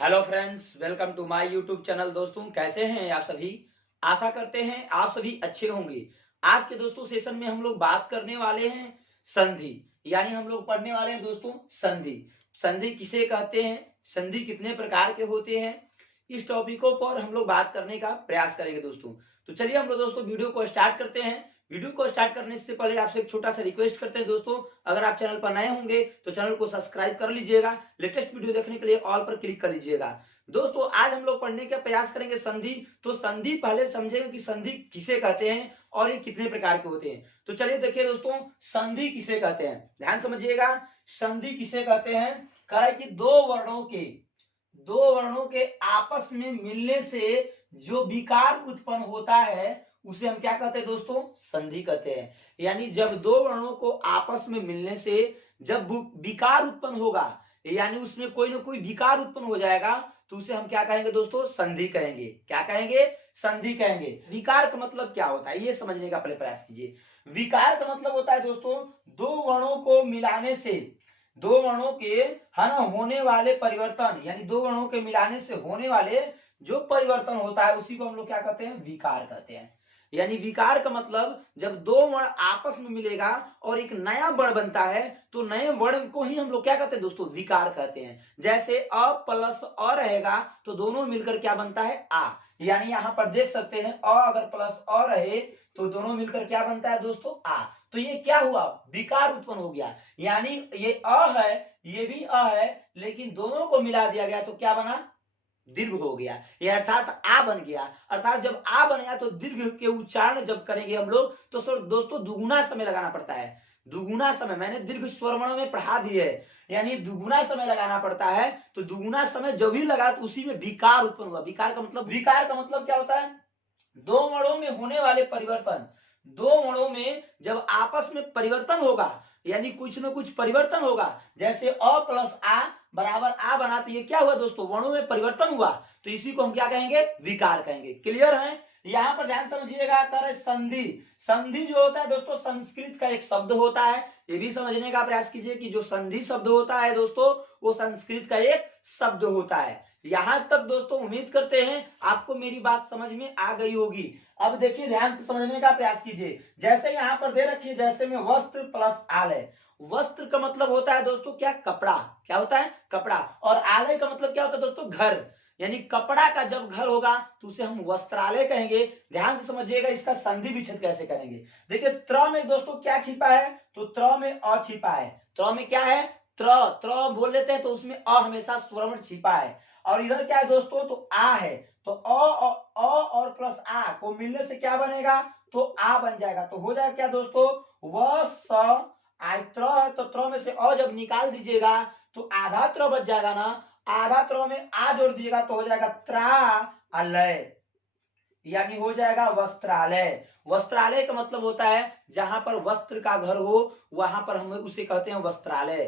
Hello friends, welcome to my YouTube channel. दोस्तों, कैसे हैं आप सभी? आशा करते हैं आप सभी अच्छे होंगे। आज के दोस्तों सेशन में हम लोग बात करने वाले हैं संधि, यानी हम लोग पढ़ने वाले हैं दोस्तों संधि। संधि किसे कहते हैं, संधि कितने प्रकार के होते हैं, इस टॉपिकों पर हम लोग बात करने का प्रयास करेंगे दोस्तों। तो चलिए हम लोग दोस्तों वीडियो को स्टार्ट करते हैं। वीडियो को स्टार्ट करने से पहले आपसे एक छोटा सा रिक्वेस्ट करते हैं दोस्तों, अगर आप चैनल पर नए होंगे तो चैनल को सब्सक्राइब कर लीजिएगा। लेटेस्ट वीडियो देखने के लिए ऑल पर क्लिक कर लीजिएगा। दोस्तों, आज हम लोग पढ़ने का प्रयास करेंगे संधि। तो संधि पहले समझेंगे कि संधि किसे कहते हैं और ये कितने प्रकार के होते हैं। तो चलिए देखिए दोस्तों, संधि किसे कहते हैं, ध्यान समझिएगा। संधि किसे कहते हैं, कह रहा है कि दो वर्णों के आपस में मिलने से जो विकार उत्पन्न होता है उसे हम क्या कहते हैं दोस्तों, संधि कहते हैं। यानी जब दो वर्णों को आपस में मिलने से जब विकार उत्पन्न होगा, यानी उसमें कोई ना कोई विकार उत्पन्न हो जाएगा, तो उसे हम क्या कहेंगे दोस्तों, संधि कहेंगे। क्या कहेंगे, संधि कहेंगे। विकार का मतलब क्या होता है ये समझने का पहले प्रयास कीजिए। विकार का मतलब होता है दोस्तों, दो वर्णों को मिलाने से, दो वर्णों के है ना होने वाले परिवर्तन, यानी दो वर्णों के मिलाने से होने वाले जो परिवर्तन होता है उसी को हम लोग क्या कहते हैं, विकार कहते हैं। यानी विकार का मतलब जब दो वर्ण आपस में मिलेगा और एक नया वर्ण बनता है, तो नए वर्ण को ही हम लोग क्या कहते हैं दोस्तों, विकार कहते हैं। जैसे अ प्लस अ रहेगा तो दोनों मिलकर क्या बनता है, आ। यानी यहाँ पर देख सकते हैं अ अगर प्लस अ रहे तो दोनों मिलकर क्या बनता है दोस्तों, आ। तो ये क्या हुआ, विकार उत्पन्न हो गया। यानी ये अ है, ये भी अ है, लेकिन दोनों को मिला दिया गया तो क्या बना, दीर्घ हो गया। यह अर्थात आ बन गया। अर्थात जब आ बन गया तो दीर्घ के उच्चारण जब करेंगे हम लोग तो सर दोस्तों दुगुना समय लगाना पड़ता है। दुगुना समय मैंने दीर्घ स्वरवर्ण में पढ़ा दिए है, यानी दुगुना समय लगाना पड़ता है। तो दुगुना समय जो भी लगा तो उसी में विकार उत्पन्न हुआ। विकार का मतलब क्या होता है, दो वर्णों में होने वाले परिवर्तन। दो वर्णों में जब आपस में परिवर्तन होगा, यानी कुछ न कुछ परिवर्तन होगा, जैसे अ प्लस आ बराबर आ बना, तो ये क्या हुआ दोस्तों, वर्णों में परिवर्तन हुआ, तो इसी को हम क्या कहेंगे, विकार कहेंगे। क्लियर है? यहाँ पर ध्यान समझिएगा, कर संधि। संधि जो होता है दोस्तों संस्कृत का एक शब्द होता है। ये भी समझने का प्रयास कीजिए कि जो संधि शब्द होता है दोस्तों वो संस्कृत का एक शब्द होता है। यहां तक दोस्तों उम्मीद करते हैं आपको मेरी बात समझ में आ गई होगी। अब देखिए ध्यान से समझने का प्रयास कीजिए। जैसे यहाँ पर दे रखिए, जैसे में वस्त्र प्लस आलय। वस्त्र का मतलब होता है दोस्तों क्या, कपड़ा। क्या होता है, कपड़ा। और आलय का मतलब क्या होता है दोस्तों, घर। यानी कपड़ा का जब घर होगा तो उसे हम वस्त्रालय कहेंगे। ध्यान से समझिएगा इसका संधि विच्छेद कैसे करेंगे। देखिए त्र में दोस्तों क्या छिपा है, तो त्र में अ छिपा है। त्र में क्या है, त्र बोल लेते हैं तो उसमें अ हमेशा स्वरवर्ण छिपा है। और इधर क्या है दोस्तों, तो आ है। तो अ और प्लस आ को मिलने से क्या बनेगा, तो आ बन जाएगा। तो हो जाएगा क्या दोस्तों, व स आय त्र है, तो त्र में से अ जब निकाल दीजिएगा तो आधा त्र बच जाएगा ना। आधा त्र में आ जोड़ दीजिएगा तो हो जाएगा त्रालय, यानी हो जाएगा वस्त्रालय। वस्त्रालय का मतलब होता है जहां पर वस्त्र का घर हो, वहां पर हम उसे कहते हैं वस्त्रालय।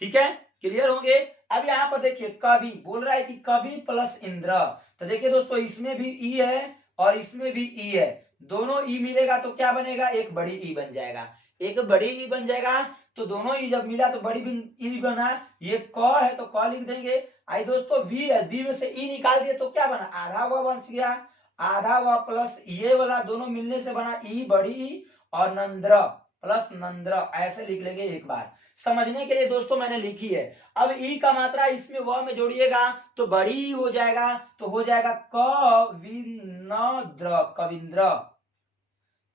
ठीक है, क्लियर होंगे। अब यहाँ पर देखिए कवि बोल रहा है कि कवि प्लस इंद्र। तो देखिए दोस्तों इसमें भी ई है और इसमें भी ई है, दोनों ई मिलेगा तो क्या बनेगा, एक बड़ी ई बन जाएगा। एक बड़ी ई बन जाएगा। तो दोनों ई जब मिला तो बड़ी ई बना। ये क है तो क लिख देंगे। आई दोस्तों वी है, वी में से ई निकाल दिए तो क्या बना, आधा व बच गया। आधा व प्लस ये वाला दोनों मिलने से बना ई बड़ी ई, और नंद्र प्लस नंद्र, ऐसे लिख लेंगे एक बार। समझने के लिए दोस्तों मैंने लिखी है। अब ई का मात्रा इसमें व में जोड़िएगा तो बड़ी हो जाएगा, तो हो जाएगा कविन्द्र, कविन्द्र।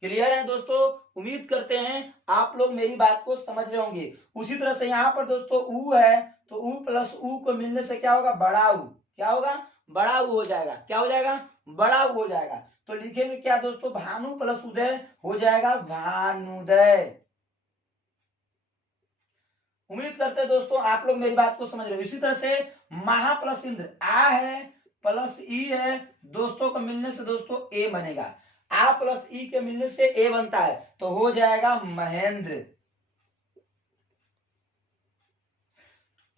क्लियर है दोस्तों? उम्मीद करते हैं आप लोग मेरी बात को समझ रहे होंगे। उसी तरह से यहाँ पर दोस्तों ऊ है, तो ऊ प्लस ऊ को मिलने से क्या होगा, बड़ा ऊ। क्या होगा, बड़ा ऊ हो जाएगा। क्या हो जाएगा, बड़ा ऊ हो जाएगा। तो लिखेंगे क्या दोस्तों, भानु प्लस उदय हो जाएगा भानुदय। उम्मीद करते हैं दोस्तों आप लोग मेरी बात को समझ रहे हो। इसी तरह से महा प्लस इंद्र, आ है प्लस ई है, दोस्तों को मिलने से दोस्तों ए बनेगा। आ प्लस ई के मिलने से ए बनता है तो हो जाएगा महेंद्र।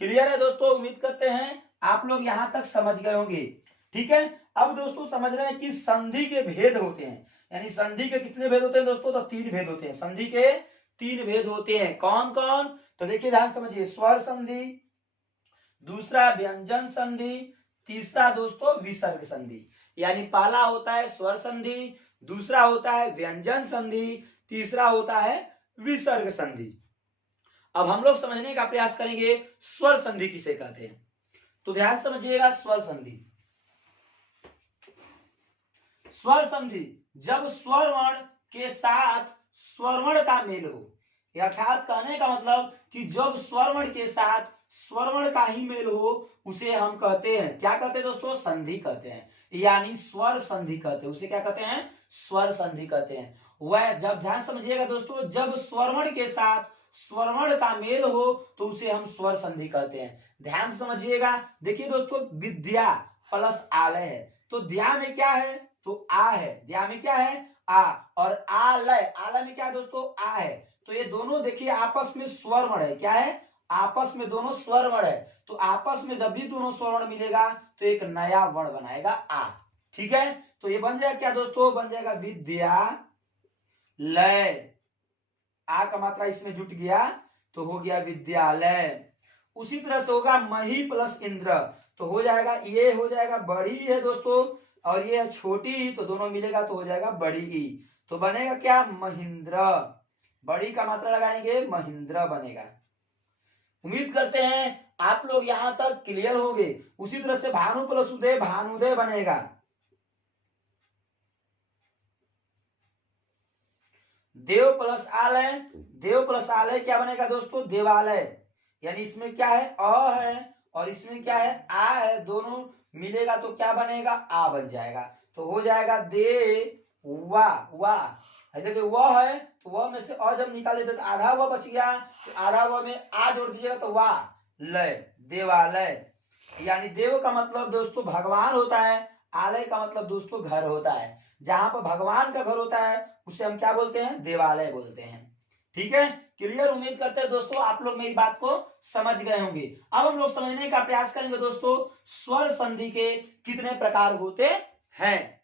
क्लियर है दोस्तों? उम्मीद करते हैं आप लोग यहां तक समझ गए होंगे। ठीक है, अब दोस्तों समझ रहे हैं कि संधि के भेद होते हैं। यानी संधि के कितने भेद होते हैं दोस्तों, तो तीन भेद होते हैं। संधि के तीन भेद होते हैं। कौन कौन, तो देखिए ध्यान समझिए। स्वर संधि, दूसरा व्यंजन संधि, तीसरा दोस्तों विसर्ग संधि। यानी पहला होता है स्वर संधि, दूसरा होता है व्यंजन संधि, तीसरा होता है विसर्ग संधि। अब हम लोग समझने का प्रयास करेंगे स्वर संधि किसे कहते हैं। तो ध्यान समझिएगा, स्वर संधि। स्वर संधि जब स्वर वर्ण के साथ स्वरवर्ण का मेल हो, अर्थात कहने का मतलब कि जब स्वरवर्ण के साथ स्वरवर्ण का ही मेल हो उसे हम कहते हैं, क्या कहते हैं दोस्तों, संधि कहते हैं, यानी स्वर संधि कहते हैं। उसे क्या कहते हैं, स्वर संधि कहते हैं। वह जब, ध्यान समझिएगा दोस्तों, जब स्वरवर्ण के साथ स्वरवर्ण का मेल हो तो उसे हम स्वर संधि कहते हैं। ध्यान समझिएगा, देखिए दोस्तों, विद्या प्लस आलय है, तो द्या में क्या है, तो आ है, द्या में क्या है, आ, और आलय, आलय में क्या है दोस्तों, आ है। तो ये दोनों देखिए आपस में स्वरवर्ण है, क्या है, आपस में दोनों स्वरवर्ण है। तो आपस में जब भी दोनों स्वरवर्ण मिलेगा तो एक नया वर्ण बनाएगा आ, ठीक है। तो ये बन जाएगा क्या दोस्तों, बन जाएगा विद्या लय, आ का मात्रा इसमें जुट गया तो हो गया विद्यालय। उसी तरह से होगा मही प्लस इंद्र, तो हो जाएगा, ये हो जाएगा बड़ी है दोस्तों और ये है छोटी, तो दोनों मिलेगा तो हो जाएगा बड़ी ई, तो बनेगा क्या, महिंद्र। बड़ी का मात्रा लगाएंगे महिंद्र बनेगा। उम्मीद करते हैं आप लोग यहां तक क्लियर हो गए। उसी तरह से भानु प्लस उदय, भानुदय बनेगा। देव प्लस आलय, देव प्लस आलय क्या बनेगा दोस्तों, देवालय। यानी इसमें क्या है, अ है और इसमें क्या है, आ है, दोनों मिलेगा तो क्या बनेगा, आ बन जाएगा। तो हो जाएगा दे वा, देखिए वह है तो वह में से अ जब निकाले तो आधा वह बच गया, तो आधा वह में आ जोड़ दीजिएगा तो वाह लय, देवालय। यानी देव का मतलब दोस्तों भगवान होता है, आलय का मतलब दोस्तों घर होता है। जहां पर भगवान का घर होता है उसे हम क्या बोलते हैं, देवालय बोलते हैं। ठीक है, क्लियर। उम्मीद करते हैं दोस्तों आप लोग मेरी बात को समझ गए होंगे। अब हम लोग समझने का प्रयास करेंगे दोस्तों स्वर संधि के कितने प्रकार होते हैं।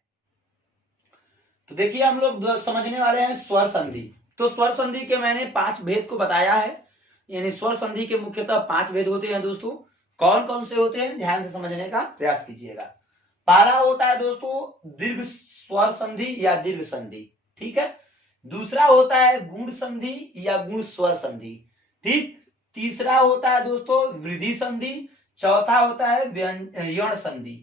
तो देखिए हम लोग समझने वाले हैं स्वर संधि। तो स्वर संधि के मैंने 5 भेद को बताया है, यानी स्वर संधि के मुख्यतः 5 भेद होते हैं दोस्तों। कौन कौन से होते हैं, ध्यान से समझने का प्रयास कीजिएगा। पहला होता है दोस्तों दीर्घ स्वर संधि या दीर्घ संधि, ठीक है। दूसरा होता है गुण संधि या गुण स्वर संधि, ठीक। तीसरा होता है दोस्तों वृद्धि संधि। चौथा होता है यण संधि,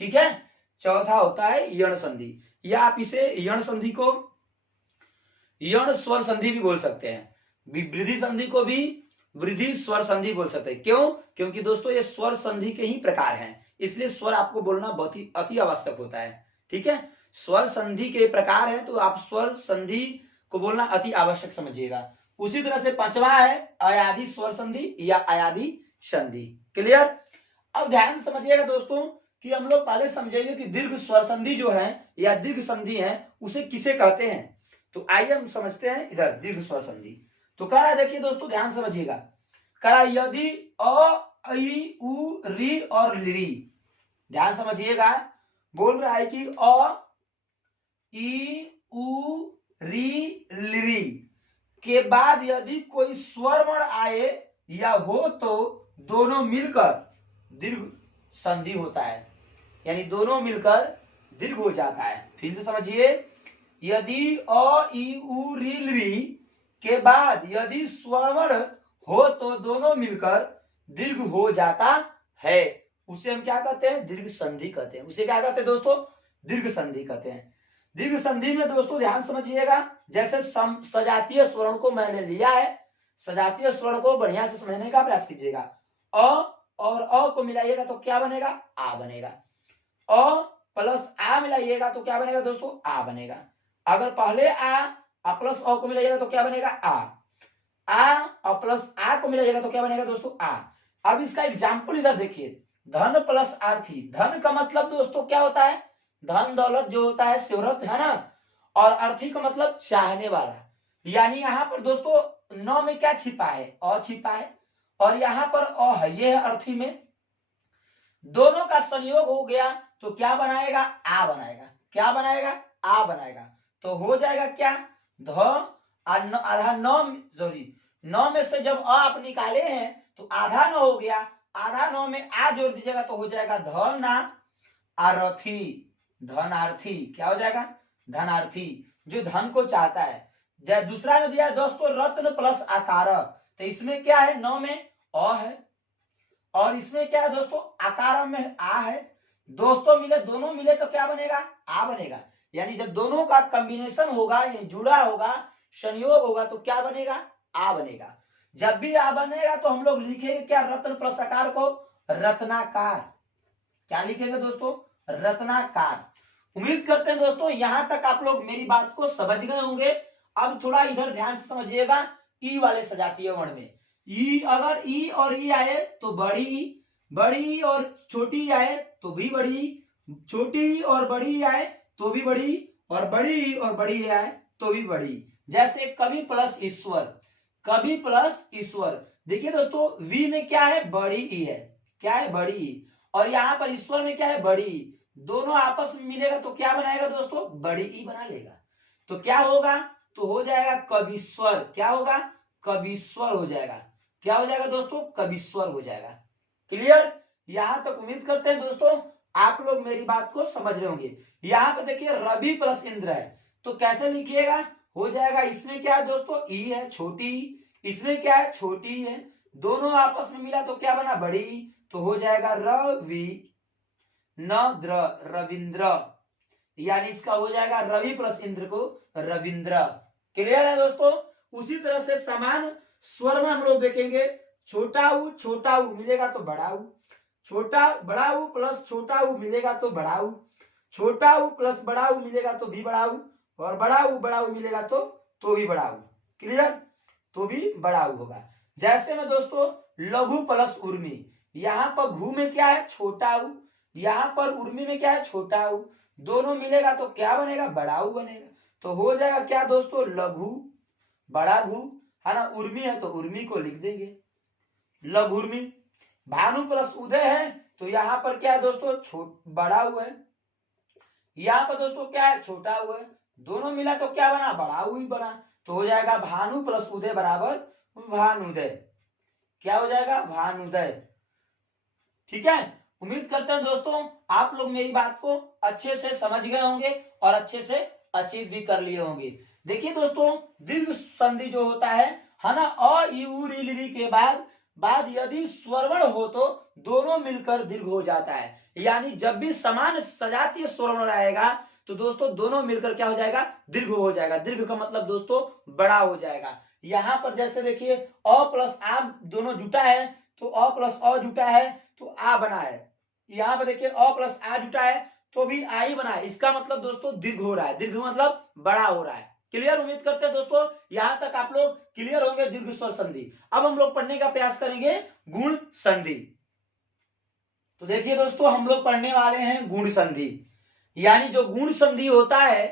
ठीक है। चौथा होता है यण संधि, या आप इसे यण संधि को यण स्वर संधि भी बोल सकते हैं। वृद्धि संधि को भी वृद्धि स्वर संधि बोल सकते हैं। क्यों, क्योंकि दोस्तों ये स्वर संधि के ही प्रकार हैं, इसलिए स्वर आपको बोलना बहुत ही अति आवश्यक होता है, ठीक है। स्वर संधि के प्रकार है तो आप स्वर संधि को बोलना अति आवश्यक समझिएगा। उसी तरह से 5वां है अयाधि स्वर संधि या अयाधि संधि, क्लियर। अब ध्यान समझिएगा दोस्तों कि हम लोग पहले समझेंगे कि दीर्घ स्वर संधि जो है या दीर्घ संधि है उसे किसे कहते हैं। तो आइए हम समझते हैं इधर दीर्घ स्वर संधि। तो कह रहा है, देखिए दोस्तों ध्यान समझिएगा, कह रहा यदि अ ई उ री और ली, ध्यान समझिएगा, बोल रहा है कि अ ई उ री ली के बाद यदि कोई स्वर वर्ण आए या हो तो दोनों मिलकर दीर्घ संधि होता है, यानी दोनों मिलकर दीर्घ हो जाता है। फिर से समझिए, यदि अ ई उ री ली के बाद यदि स्वर वर्ण हो तो दोनों मिलकर दीर्घ हो जाता है, उसे हम क्या कहते हैं, दीर्घ संधि कहते हैं। उसे क्या कहते हैं दोस्तों, दीर्घ संधि कहते हैं। दीर्घ संधि में दोस्तों ध्यान समझिएगा, जैसे सजातीय स्वर्ण को मैंने लिया है, सजातीय स्वर्ण को बढ़िया से समझने का प्रयास कीजिएगा। अ और अ को मिलाइएगा तो क्या बनेगा, आ बनेगा। अ प्लस आ मिलाइएगा तो क्या बनेगा दोस्तों, आ बनेगा। अगर पहले आ प्लस अ को मिलाइएगा तो क्या बनेगा, आ और प्लस आ को मिलाइएगा तो क्या बनेगा दोस्तों, आ। अब इसका एग्जाम्पल इधर देखिए, धन प्लस आर्थी। धन का मतलब दोस्तों क्या होता है, धन दौलत जो होता है, शोहरत है ना, और अर्थी का मतलब चाहने वाला। यानी यहाँ पर दोस्तों न में क्या छिपा है, अ छिपा है, और यहाँ पर अ है, ये है अर्थी में। दोनों का संयोग हो गया तो क्या बनाएगा, आ बनाएगा। क्या बनाएगा, आ बनाएगा। तो हो जाएगा क्या, ध आधा नौ, सॉरी 9 में से जब अ आप निकाले हैं तो आधा न हो गया आधा नौ में आ जोड़ दीजिएगा तो हो जाएगा धना आरथी, धनार्थी। क्या हो जाएगा? धनार्थी, जो धन को चाहता है। दूसरा में दिया है दोस्तों रत्न प्लस आकार, तो इसमें क्या है? 9 में अ है और इसमें क्या है दोस्तों? आकार में आ है। दोस्तों मिले, दोनों मिले तो क्या बनेगा? आ बनेगा। यानी जब दोनों का कॉम्बिनेशन होगा, यानी जुड़ा होगा, संयोग होगा, तो क्या बनेगा? आ बनेगा। जब भी आ बनेगा तो हम लोग लिखेंगे क्या? रत्न प्लस आकार को रत्नाकार। क्या लिखेंगे दोस्तों? रत्नाकार। उम्मीद करते हैं दोस्तों यहां तक आप लोग मेरी बात को समझ गए होंगे। अब थोड़ा इधर ध्यान से समझिएगा। ई वाले सजातीय वर्ण में ई, अगर ई और ई आए तो बड़ी ई, बड़ी ई और छोटी ई आए तो भी बड़ी ई, छोटी ई और बड़ी ई आए तो भी बड़ी, और बड़ी ई और बड़ी ई आए तो भी बड़ी। जैसे कवि प्लस ईश्वर, कवि प्लस ईश्वर। देखिए दोस्तों वी में क्या है? बड़ी ई है। क्या है? बड़ी ई। और यहाँ पर ईश्वर में क्या है? बड़ी ई। दोनों आपस में मिलेगा तो क्या बनाएगा दोस्तों? बड़ी ई बना लेगा। तो क्या होगा? तो हो जाएगा कविश्वर। क्या होगा? कविश्वर हो जाएगा। क्या हो जाएगा दोस्तों? कविश्वर हो जाएगा। क्लियर? यहां तक उम्मीद करते हैं दोस्तों आप लोग मेरी बात को समझ रहे होंगे। यहाँ पे देखिए रवि प्लस इंद्र है, तो कैसे लिखिएगा? हो जाएगा, इसमें क्या है दोस्तों? ई है, छोटी ई। इसमें क्या है? छोटी है। दोनों आपस में मिला तो क्या बना? बड़ी ई। तो हो जाएगा रवि नद्र, रविंद्र। यानी इसका हो जाएगा रवि प्लस इंद्र को रविंद्र। क्लियर है दोस्तों? उसी तरह से समान स्वर में हम लोग देखेंगे, छोटा ऊ मिलेगा तो बड़ा ऊ, छोटा बड़ा ऊ प्लस छोटा ऊ मिलेगा तो बड़ा ऊ, छोटा ऊ प्लस बड़ा ऊ मिलेगा तो भी बड़ा ऊ, और बड़ा ऊ मिलेगा तो भी बड़ा ऊ। क्लियर? तो भी बड़ा ऊ होगा। जैसे में दोस्तों लघु प्लस उर्मी, यहाँ पर घू में क्या है? छोटा ऊ, यहाँ पर उर्मी में क्या है? छोटा ऊ। दोनों मिलेगा तो क्या बनेगा? बड़ा ऊ बनेगा। तो हो जाएगा क्या दोस्तों? लघु बड़ा घू, है ना? उर्मी है तो उर्मी को लिख देंगे लघु उर्मी। भानु प्लस उदय है तो यहाँ पर क्या है दोस्तों? बड़ा ऊ है। यहाँ पर दोस्तों क्या है? छोटा ऊ है। दोनों मिला तो क्या बना? बड़ा ऊ ही बना। तो हो जाएगा भानु प्लस उदय बराबर भानुदय। क्या हो जाएगा? भानुदय। ठीक है? उम्मीद करते हैं दोस्तों आप लोग मेरी बात को अच्छे से समझ गए होंगे और अच्छे से अचीव भी कर लिए होंगे। देखिए दोस्तों दीर्घ संधि जो होता है ना, अ ई उ री ली के बाद यदि स्वरवर्ण हो तो दोनों मिलकर दीर्घ हो जाता है। यानी जब भी समान सजातीय स्वरवर्ण आएगा तो दोस्तों दोनों मिलकर क्या हो जाएगा? दीर्घ हो जाएगा। दीर्घ का मतलब दोस्तों बड़ा हो जाएगा। यहाँ पर जैसे देखिए अ प्लस आ दोनों जुटा है तो अ प्लस अ जुटा है तो आ बना है। यहाँ पर देखिए अ प्लस आ जुटा है तो भी आ ही बना है। इसका मतलब दोस्तों दीर्घ हो रहा है। दीर्घ मतलब बड़ा हो रहा है। क्लियर? उम्मीद करते हैं दोस्तों यहां तक आप लोग क्लियर होंगे दीर्घ स्वर संधि। अब हम लोग पढ़ने का प्रयास करेंगे गुण संधि। तो देखिए दोस्तों हम लोग पढ़ने वाले हैं गुण संधि। यानी जो गुण संधि होता है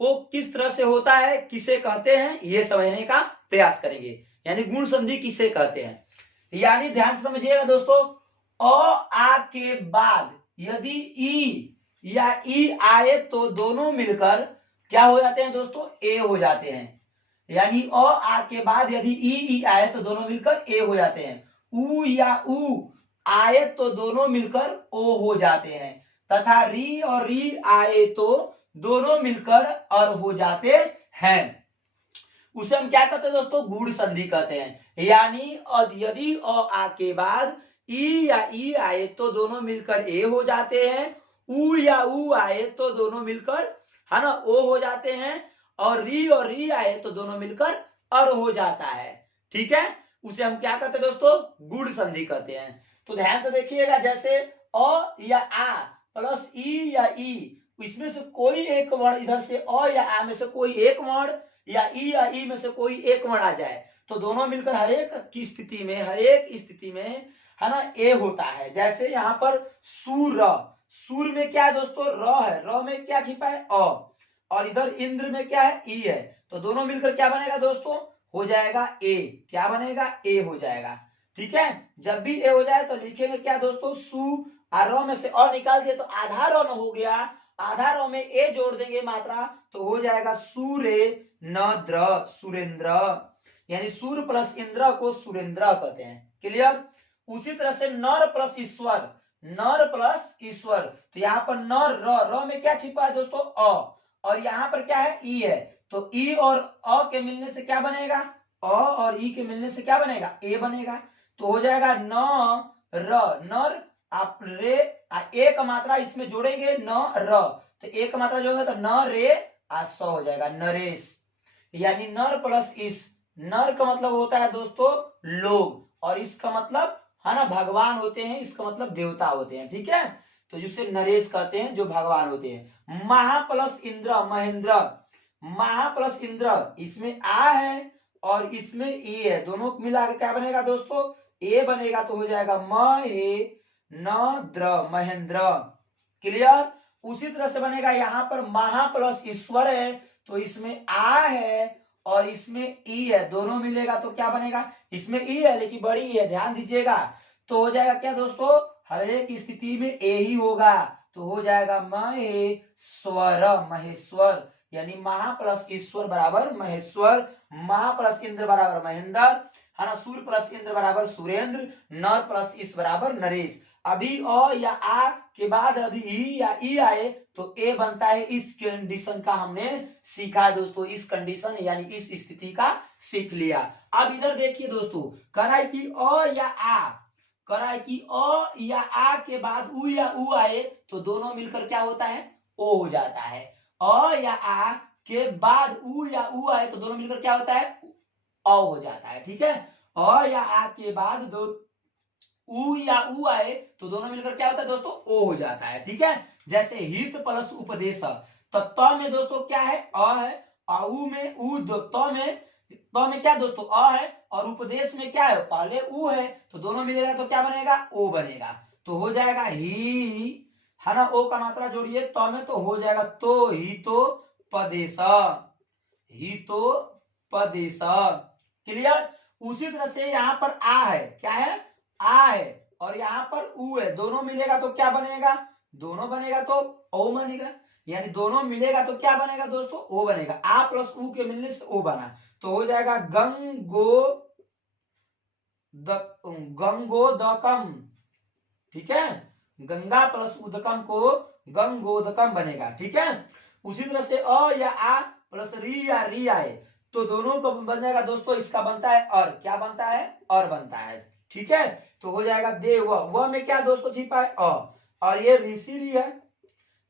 वो किस तरह से होता है, किसे कहते हैं, ये समझने का प्रयास करेंगे। यानी गुण संधि किसे कहते हैं, यानी ध्यान से समझिएगा दोस्तों। अ आ के बाद यदि ई या ई आए तो दोनों मिलकर क्या हो जाते हैं दोस्तों? ए हो जाते हैं। यानी अ आ के बाद यदि ई आए तो दोनों मिलकर ए हो जाते हैं। उ या उ आए तो दोनों मिलकर ओ हो जाते हैं, तथा री और री आए तो दोनों मिलकर अर हो जाते हैं। उसे हम क्या कहते हैं दोस्तों? गुण संधि कहते हैं। यानी यदि अ आ के बाद ई या ई आए तो दोनों मिलकर ए हो जाते हैं, उ या उ आए तो दोनों मिलकर, है ना, ओ हो जाते हैं, और री आए तो दोनों मिलकर अर हो जाता है। ठीक है? उसे हम क्या कहते हैं दोस्तों? गुण संधि कहते हैं। तो ध्यान से देखिएगा, जैसे अ या आ प्लस ई या ई, इसमें से कोई एक वर्ण, इधर से अ या आ में से कोई एक वर्ण या ई में से कोई एक वर्ण आ जाए तो दोनों मिलकर हर एक स्थिति में है ना ए होता है। जैसे यहाँ पर सूर में क्या है दोस्तों? र है। र में क्या छिपा है? अ। और इधर इंद्र में क्या है? ई है। तो दोनों मिलकर क्या बनेगा दोस्तों? हो जाएगा ए। क्या बनेगा? ए हो जाएगा। ठीक है? जब भी ए हो जाए तो लिखेंगे क्या दोस्तों? सु। र में से अ निकाल दिए तो आधा र न हो गया, आधा र में ए जोड़ देंगे मात्रा तो हो जाएगा सूरे नद्र, सुरेंद्र। यानी सूर्य प्लस इंद्र को सुरेंद्र कहते हैं। क्लियर? उसी तरह से नर प्लस ईश्वर, नर प्लस ईश्वर, तो यहाँ पर नर र में क्या छिपा है दोस्तों, अ, और यहाँ पर क्या है, ई है, तो ई और अ के मिलने से क्या बनेगा, अ और ई के मिलने से क्या बनेगा, ए बनेगा। तो हो जाएगा न र, नर, आप रे, ए का मात्रा इसमें जोड़ेंगे न र, तो ए का मात्रा जोड़ेंगे तो न रे आ स हो जाएगा, नरेश। यानी नर प्लस इस, नर का मतलब होता है दोस्तों लोग, और इसका मतलब है ना भगवान होते हैं, इसका मतलब देवता होते हैं, ठीक है। तो जिसे नरेश कहते हैं, जो भगवान होते हैं। महा प्लस इंद्र, महेंद्र, महा प्लस इंद्र, इसमें आ है और इसमें ए है, दोनों मिला के क्या बनेगा दोस्तों, ए बनेगा, तो हो जाएगा महेंद्र, महेंद्र। क्लियर। उसी तरह से बनेगा यहाँ पर महा प्लस ईश्वर है, तो इसमें आ है और इसमें ई है, दोनों मिलेगा तो क्या बनेगा, इसमें ई है लेकिन बड़ी ई है, ध्यान दीजिएगा। तो हो जाएगा क्या दोस्तों, हर एक स्थिति में ए ही होगा, तो हो जाएगा महेश्वर, महेश्वर। यानी महा प्लस ईश्वर बराबर महेश्वर, महा प्लस इंद्र बराबर महेंद्र, है ना, सूर्य प्लस इंद्र बराबर सुरेंद्र, नर प्लस इस बराबर नरेश। अभी अ या आ के बाद यदि ई या ई आए तो ए बनता है, इस कंडीशन का हमने सीखा है दोस्तों, इस कंडीशन यानी इस स्थिति का सीख लिया। अब इधर देखिए दोस्तों, कराई की अ या आ, कराई की अ या आ के बाद उ या उ आए तो दोनों मिलकर क्या होता है, ओ हो जाता है। अ या आ के बाद उ या उ आए तो दोनों मिलकर क्या होता है, अ हो जाता है, ठीक है। अ या आ के बाद दो उ या उ आए तो दोनों मिलकर क्या होता है दोस्तों, ओ हो जाता है, ठीक है। जैसे हित प्लस उपदेश, तो त में दोस्तों क्या है, अ है, उ में उ, त में क्या दोस्तों, अ है, और उपदेश में क्या है, पहले उ है, तो दोनों मिलेगा तो क्या बनेगा, ओ बनेगा। तो हो जाएगा ही, है ना, ओ का मात्रा जोड़िए त में तो हो जाएगा तो ही तो पदेश, ही तो पदेश। क्लियर। उसी तरह से यहाँ पर आ है, क्या है, आ है, और यहाँ पर उ है, दोनों मिलेगा तो क्या बनेगा, दोनों बनेगा तो ओ बनेगा, यानी दोनों मिलेगा तो क्या बनेगा दोस्तों, ओ बनेगा। आ प्लस उ के मिलने से ओ बना, तो हो जाएगा गंगोदकम, ठीक है, गंगा प्लस उदकम को गंगोदकम बनेगा, ठीक है। उसी तरह से अ या आ प्लस री या री आए तो दोनों को बन जाएगा दोस्तों, इसका बनता है और, क्या बनता है, और बनता है, ठीक है। तो हो जाएगा देव, व में क्या दोस्तों छिपा है, अ, और ये ऋषि री है,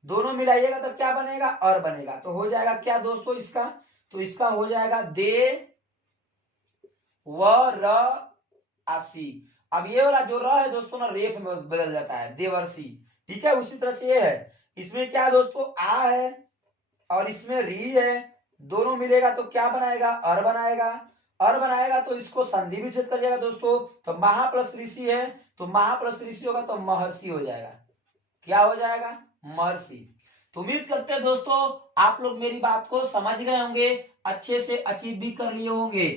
दोनों मिलाइएगा तो क्या बनेगा, और बनेगा। तो हो जाएगा क्या दोस्तों इसका, तो इसका हो जाएगा दे व र आसी। अब ये वाला जो र है दोस्तों ना रेफ में बदल जाता है, देवर्षि, ठीक है। उसी तरह से ये है, इसमें क्या दोस्तों, आ है और इसमें री है, दोनों मिलेगा तो क्या बनाएगा, अर बनाएगा, अर बनाएगा तो इसको संधि विच्छेद कर जाएगा दोस्तों, तो महा प्लस ऋषि है, तो महा प्लस ऋषि होगा तो महर्षि हो जाएगा, क्या हो जाएगा, महर्षि। तो उम्मीद करते हैं दोस्तों आप लोग मेरी बात को समझ गए होंगे, अच्छे से अचीव भी कर लिए होंगे,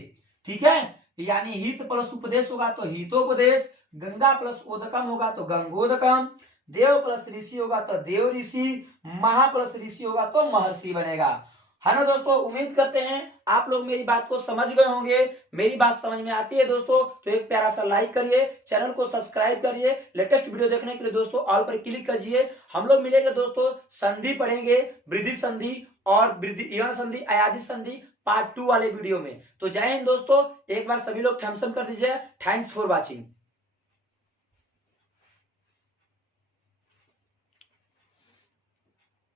ठीक है। यानी हित प्लस उपदेश होगा तो हितोपदेश, गंगा प्लस उदकम होगा तो गंगोदकम, देव प्लस ऋषि होगा तो देव ऋषि, महा प्लस ऋषि होगा तो महर्षि बनेगा, है ना दोस्तों। उम्मीद करते हैं आप लोग मेरी बात को समझ गए होंगे। मेरी बात समझ में आती है दोस्तों तो एक प्यारा सा लाइक करिए, चैनल को सब्सक्राइब करिए, लेटेस्ट वीडियो देखने के लिए दोस्तों ऑल पर क्लिक कीजिए। हम लोग मिलेंगे दोस्तों, संधि पढ़ेंगे, वृद्धि संधि और वृद्धि यण संधि, अयादि संधि पार्ट 2 वाले वीडियो में। तो जय हिंद दोस्तों, एक बार सभी लोग थम्स अप कर दीजिए। Thanks for watching.